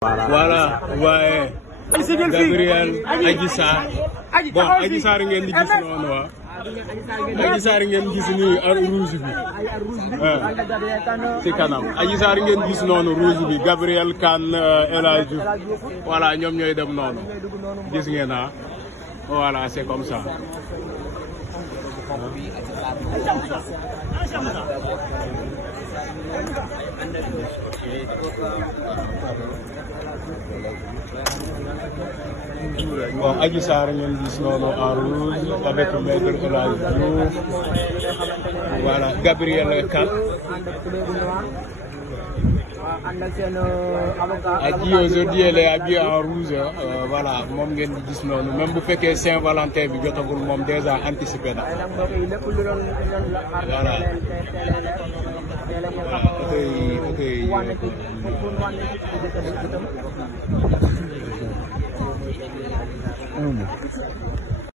Voilà, ouais. Gabriel, Adji Sarr. Bon, Adji Sarr ngeen di gis noonu wa. Adji Sarr ngeen gis ni rouge bi. Ci kanam. Adji Sarr ngeen gis noonu rouge bi. Gabriel Kane, El Hadji Diouf. Voilà, ñoom ñooy dem noonu. Gis ngeen na. Voilà, c'est comme ça. Bon, Adji Sarr ngeen gis noonu en rouge avec Maître El Hadji Diouf. Voilà, Gabriel Kane. Adji aujourd'hui elle est habillée en rouge. Voilà, moom ngeen di gis noonu même bu fekkee Saint-Valentin bi jotagul moom déjà anticipé na. Voilà. Ok.